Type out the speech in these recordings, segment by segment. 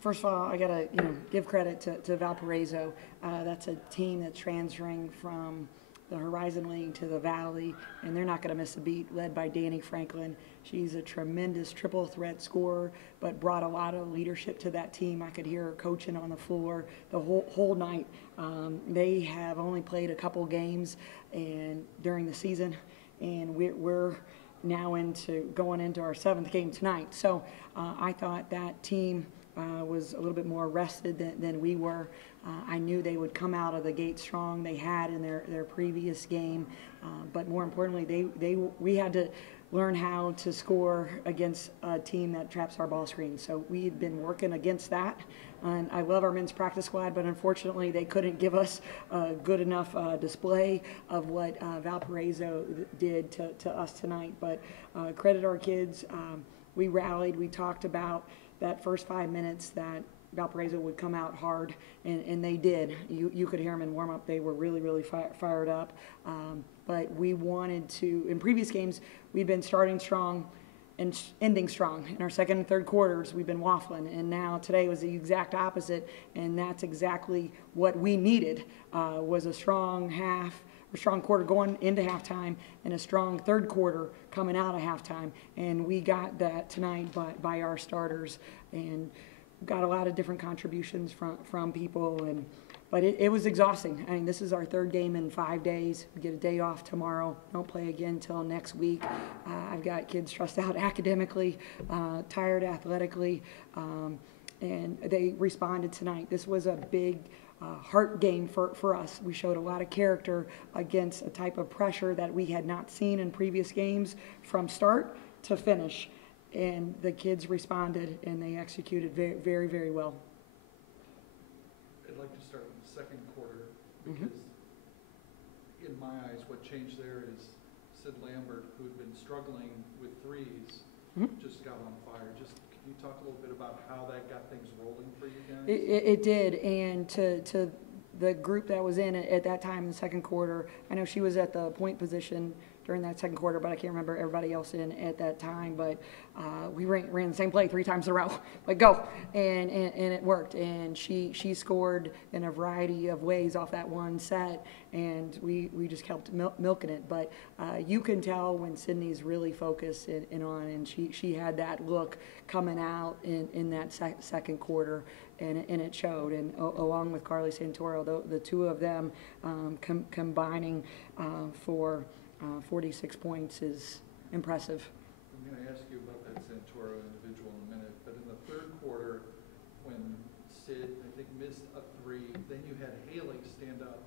First of all, I gotta give credit to Valparaiso. That's a team that's transferring from the Horizon League to the Valley, and they're not going to miss a beat, led by Danny Franklin. She's a tremendous triple threat scorer, but brought a lot of leadership to that team. I could hear her coaching on the floor the whole night. They have only played a couple games and during the season, and we're now going into our 7th game tonight. So I thought that team was a little bit more rested than we were. I knew they would come out of the gate strong. They had in their previous game, but more importantly, we had to learn how to score against a team that traps our ball screen. So we had been working against that. And I love our men's practice squad, but unfortunately they couldn't give us a good enough display of what Valparaiso did to us tonight. But credit our kids. We rallied. We talked about that first 5 minutes that Valparaiso would come out hard, and they did. You could hear them in warm-up. They were really fired up. But we wanted to, in previous games, we've been starting strong and ending strong. In our second and third quarters, we've been waffling, and now today was the exact opposite, and that's exactly what we needed, was a strong quarter going into halftime and a strong third quarter coming out of halftime, and we got that tonight by our starters, and got a lot of different contributions from people, but it was exhausting. I mean, this is our 3rd game in 5 days. We get a day off tomorrow. Don't play again until next week. I've got kids stressed out academically, tired athletically, and they responded tonight. This was a big heart game for us. We showed a lot of character against a type of pressure that we had not seen in previous games from start to finish. And the kids responded, and they executed very well. I'd like to start with the second quarter, because in my eyes, what changed there is Sid Lambert, who had been struggling with threes, just got on fire. Just can you talk a little bit about how that got things rolling for you guys? It did, and to the group that was in at that time in the second quarter, I know she was at the point position during that second quarter, but I can't remember everybody else in at that time. But we ran the same play 3 times in a row, like go, and it worked. And she scored in a variety of ways off that one set, and we just kept milking it. But you can tell when Sydney's really focused and she had that look coming out in that second quarter, and it showed. And along with Carly Santoro, the two of them combining for 46 points is impressive. I'm going to ask you about that Santoro individual in a minute, but in the third quarter, when Sid, I think, missed a 3, then you had Haley stand up,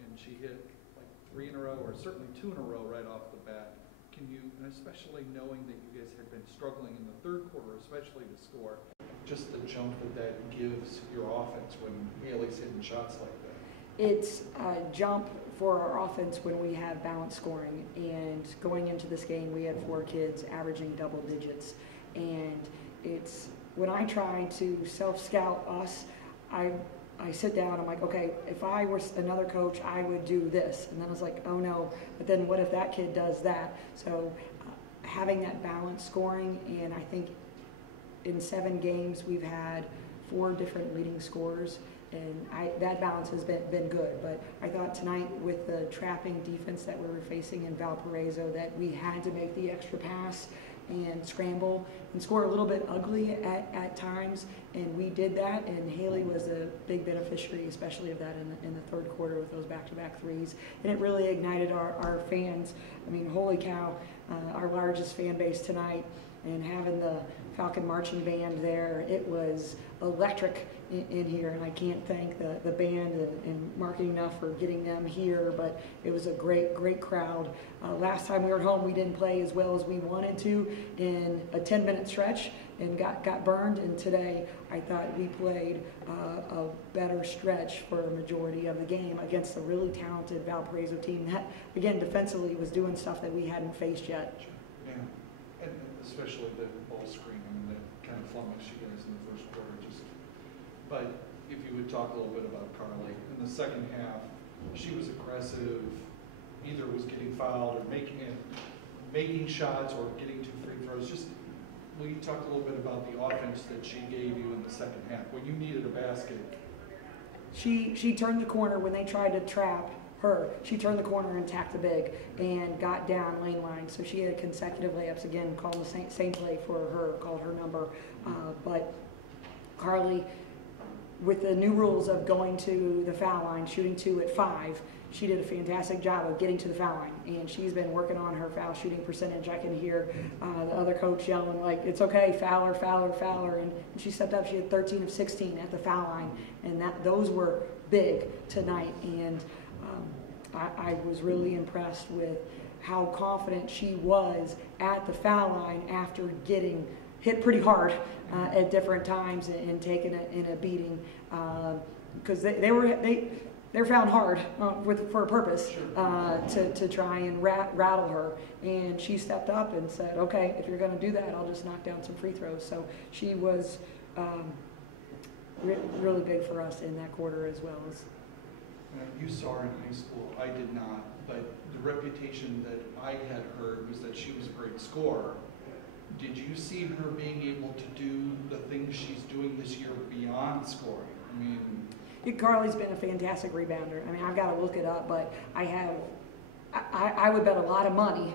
and she hit like 3 in a row, or certainly 2 in a row right off the bat. Can you, and especially knowing that you guys had been struggling in the third quarter, especially to score, just the jump that gives your offense when Haley's hitting shots like that? It's a jump for our offense when we have balanced scoring. And going into this game, we had 4 kids averaging double digits. And it's when I try to self-scout us, I sit down, I'm like, okay, if I were another coach, I would do this. And then I was like, oh no, but then what if that kid does that? So having that balanced scoring, and I think in 7 games, we've had 4 different leading scorers. And that balance has been good. But I thought tonight with the trapping defense that we were facing in Valparaiso, that we had to make the extra pass and scramble and score a little bit ugly at times. And we did that, and Haley was a big beneficiary, especially of that in the third quarter with those back-to-back threes. And it really ignited our fans. I mean, holy cow, our largest fan base tonight, and having the Falcon marching band there, it was electric in here, and I can't thank the band and marketing enough for getting them here, but it was a great crowd. Last time we were home, we didn't play as well as we wanted to in a 10-minute stretch and got burned, and today I thought we played a better stretch for a majority of the game against a really talented Valparaiso team that, again, defensively was doing stuff that we hadn't faced yet. Yeah, and especially the ball screen, I mean, that kind of flummoxed you guys in the first quarter. But if you would talk a little bit about Carly, in the second half, she was aggressive, either was getting fouled or making shots or getting 2 free throws. Just Will you talk a little bit about the offense that she gave you in the second half when you needed a basket? She turned the corner when they tried to trap her. She turned the corner and tacked the big and got down lane line. So she had consecutive layups, again, called the same play for her, called her number. But Carly, with the new rules of going to the foul line, shooting 2 at 5, she did a fantastic job of getting to the foul line, and she's been working on her foul shooting percentage. I can hear the other coach yelling, like, it's okay, foul her, foul her, foul her, and she stepped up. She had 13 of 16 at the foul line, and those were big tonight, and I was really impressed with how confident she was at the foul line after getting hit pretty hard at different times and taking it in a beating, because they were found hard for a purpose, to try and rattle her, and she stepped up and said, okay, if you're going to do that, I'll just knock down some free throws. So she was really big for us in that quarter as well. You saw her in high school. I did not, but the reputation that I had heard was that she was a great scorer. Did you see her being able to do the things she's doing this year beyond scoring? I mean, Carly's been a fantastic rebounder. I mean, I've got to look it up, but I would bet a lot of money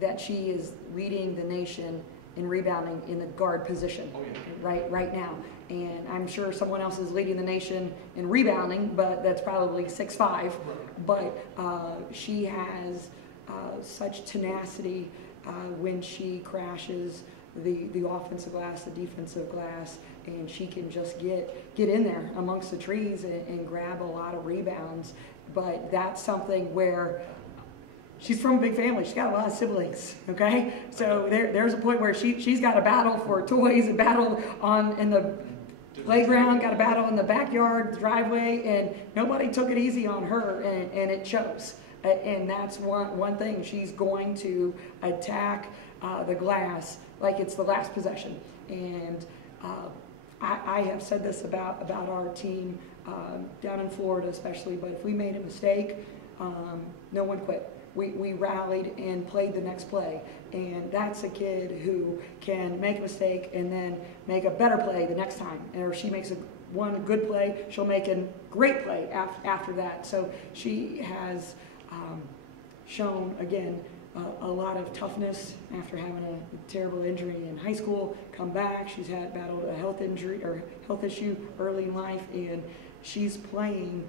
that she is leading the nation in rebounding in the guard position. oh, yeah. right now. And I'm sure someone else is leading the nation in rebounding, but that's probably 6'5". Right. But she has such tenacity when she crashes the offensive glass, the defensive glass, and she can just get in there amongst the trees and grab a lot of rebounds. But that's something where she's from a big family. She's got a lot of siblings, okay? So there's a point where she's got a battle for toys, a battle in the playground, got a battle in the backyard, the driveway, and nobody took it easy on her, and it shows. And that's one thing. She's going to attack the glass like it's the last possession. And I have said this about our team down in Florida especially, but if we made a mistake, no one quit. We rallied and played the next play, and that's a kid who can make a mistake and then make a better play the next time. Or if she makes one good play, she'll make a great play after that. So she has shown, again, a lot of toughness after having a terrible injury in high school, come back. She's battled a health injury or health issue early in life, and she's playing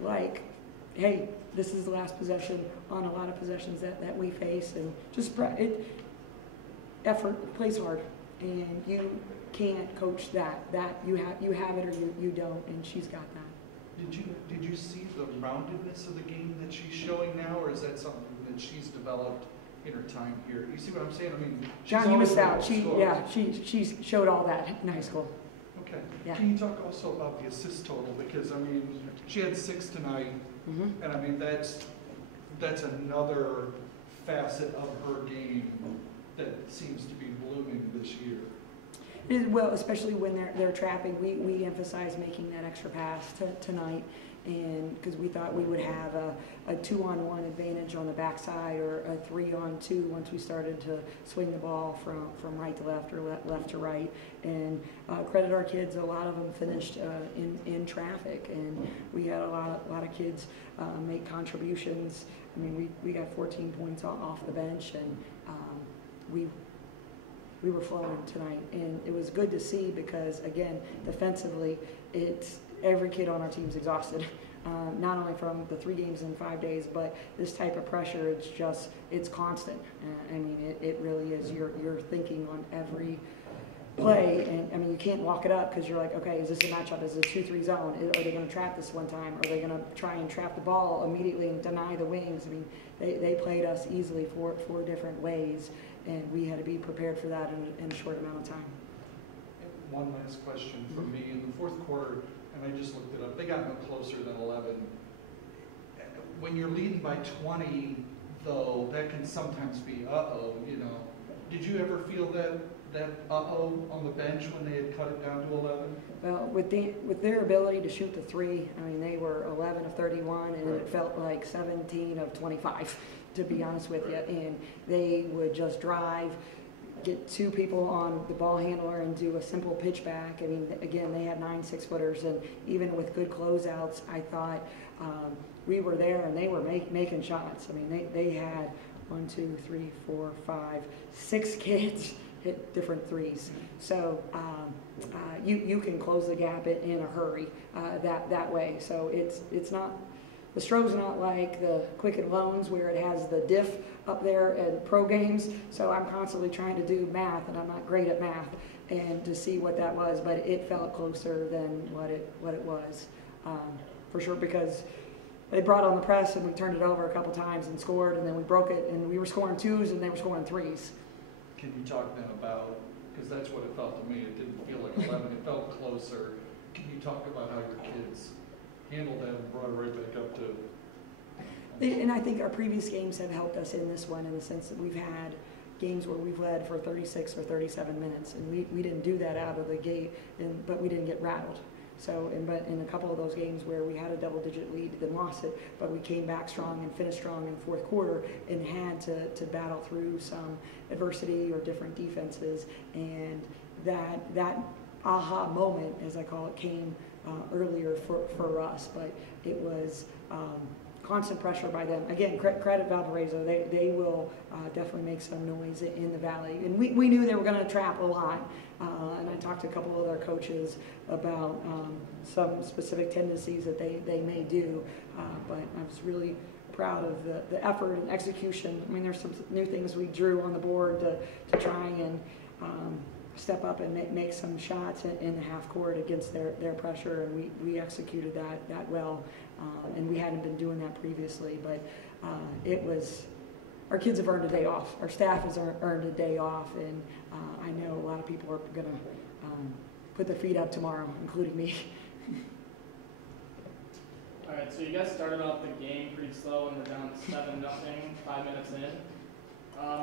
like, hey, this is the last possession on a lot of possessions that we face, and just effort, plays hard, and you can't coach that. You have it or you don't, and she's got that. Did you see the roundedness of the game that she's showing now, or is that something that she's developed in her time here? You see what I'm saying? I mean, John, you missed out. She showed all that in high school. Okay. Yeah. Can you talk also about the assist total? Because I mean, she had 6 tonight, and I mean that's another facet of her game that seems to be blooming this year. Well, especially when they're trapping, we emphasize making that extra pass tonight, and because we thought we would have a 2-on-1 advantage on the backside, or a 3-on-2 once we started to swing the ball from right to left or left to right. And credit our kids, a lot of them finished in traffic, and we had a lot of kids make contributions. I mean, we got 14 points off the bench, and we were flowing tonight, and it was good to see because, again, defensively, it's every kid on our team's exhausted, not only from the 3 games in 5 days, but this type of pressure, it's constant. I mean, it really is. You're thinking on every play, and I mean, you can't walk it up because you're like, okay, is this a matchup? Is it a 2-3 zone? Are they going to trap this one time? Are they going to try and trap the ball immediately and deny the wings? I mean, they played us easily 4 different ways, and we had to be prepared for that in a short amount of time. One last question from me. In the fourth quarter, and I just looked it up, they got no closer than 11. When you're leading by 20, though, that can sometimes be uh-oh, you know. Did you ever feel that uh-oh on the bench when they had cut it down to 11? Well, with their ability to shoot the 3, I mean, they were 11 of 31, and it felt like 17 of 25, to be honest with you. And they would just drive, get 2 people on the ball handler and do a simple pitch back. I mean, again, they had 9 6-footers, and even with good closeouts, I thought we were there and they were making shots. I mean, they had 1, 2, 3, 4, 5, 6 kids hit different threes. So you can close the gap in a hurry that way. So it's not, the stroke's not like the Quicken Loans where it has the diff up there at pro games. So I'm constantly trying to do math, and I'm not great at math, and to see what that was, but it felt closer than what it was for sure, because they brought on the press and we turned it over a couple times and scored, and then we broke it and we were scoring 2s and they were scoring 3s. Can you talk then about, because that's what it felt to me, it didn't feel like 11, it felt closer. Can you talk about how your kids handled that and brought it right back up to? And I think our previous games have helped us in this one, in the sense that we've had games where we've led for 36 or 37 minutes, and we didn't do that out of the gate, but we didn't get rattled. So, but in a couple of those games where we had a double-digit lead, then lost it, but we came back strong and finished strong in the fourth quarter, and had to battle through some adversity or different defenses, and that aha moment, as I call it, came earlier for us, but it was constant pressure by them. Again, credit Valparaiso, they will definitely make some noise in the Valley, and we knew they were going to trap a lot, and I talked to a couple of other coaches about some specific tendencies that they may do, but I was really proud of the effort and execution. I mean, there's some new things we drew on the board to try and step up and make some shots in the half court against their pressure, and we executed that well, and we hadn't been doing that previously, but it was, our kids have earned a day off, our staff has earned a day off, and I know a lot of people are going to put their feet up tomorrow, including me. All right, so you guys started off the game pretty slow and we're down 7-0, 5 minutes in.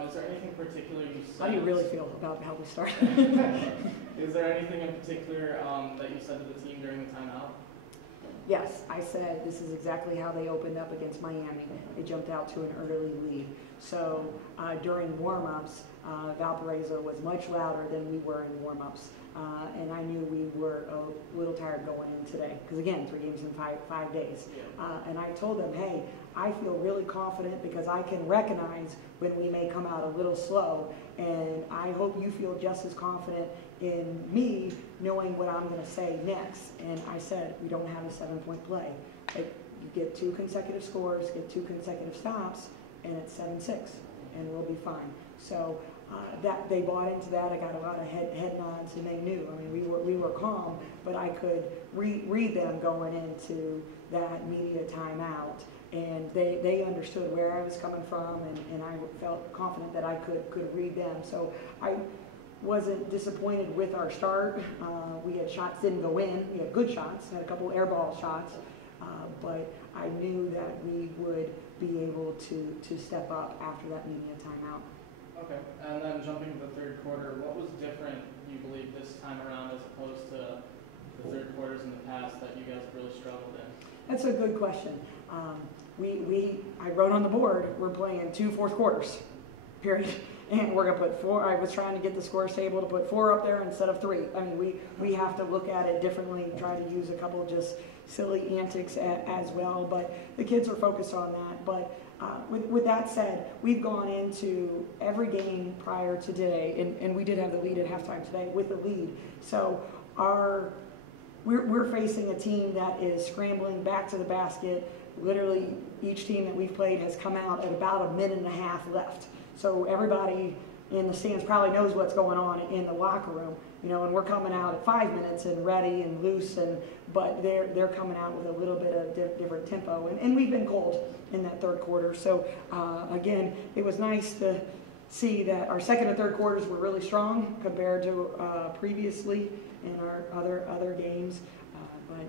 Is there anything particular you said? How do you really feel about how we started? Is there anything in particular that you said to the team during the timeout? Yes, I said this is exactly how they opened up against Miami. They jumped out to an early lead. So during warm-ups, Valparaiso was much louder than we were in warm-ups. And I knew we were a little tired going in today, because again, 3 games in five days. And I told them, hey, I feel really confident because I can recognize when we may come out a little slow, and I hope you feel just as confident in me knowing what I'm going to say next. And I said, we don't have a 7-point play. You get 2 consecutive scores, get 2 consecutive stops, and it's 7-6, and we'll be fine. So that they bought into that. I got a lot of head nods, and they knew. I mean, we were calm, but I could read them going into that media timeout, and they understood where I was coming from, and I felt confident that I could read them. So I wasn't disappointed with our start. We had shots didn't go in. We had good shots, had a couple air ball shots, but I knew that we would be able to step up after that media timeout. Okay, and then jumping to the third quarter, what was different, you believe, this time around as opposed to the third quarters in the past that you guys really struggled in? That's a good question. I wrote on the board, we're playing 2 fourth quarters, period. And we're going to put 4, I was trying to get the scores table to put 4 up there instead of 3. I mean, we have to look at it differently, try to use a couple of just silly antics as well, but the kids are focused on that. But with that said, we've gone into every game prior to today, and we did have the lead at halftime today with the lead. So we're facing a team that is scrambling back to the basket. Literally, each team that we've played has come out at about 1.5 minutes left. So everybody in the stands probably knows what's going on in the locker room, you know, and we're coming out at 5 minutes and ready and loose, but they're coming out with a little bit of different tempo, and we've been cold in that third quarter. So again, it was nice to see that our second and third quarters were really strong compared to previously in our other games, but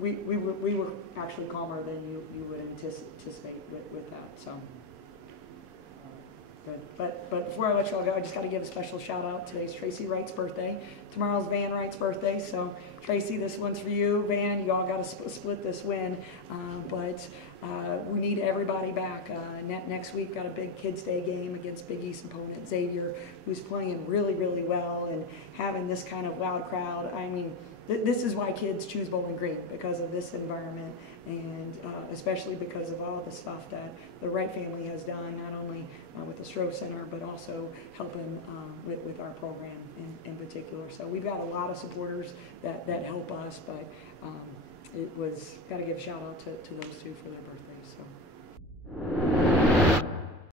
we were actually calmer than you would anticipate with that. So. Good. But before I let you all go, I just got to give a special shout out. Today's Tracy Wright's birthday. Tomorrow's Van Wright's birthday. So Tracy, this one's for you. Van, you all got to split this win. But we need everybody back. Next week, got a big Kids Day game against Big East opponent Xavier, who's playing really, really well and having this kind of loud crowd. I mean, this is why kids choose Bowling Green, because of this environment, and especially because of all the stuff that the Wright family has done, not only with the Stroh Center, but also helping with our program in particular. So we've got a lot of supporters that help us, but it was, got to give a shout out to those two for their birthdays. So.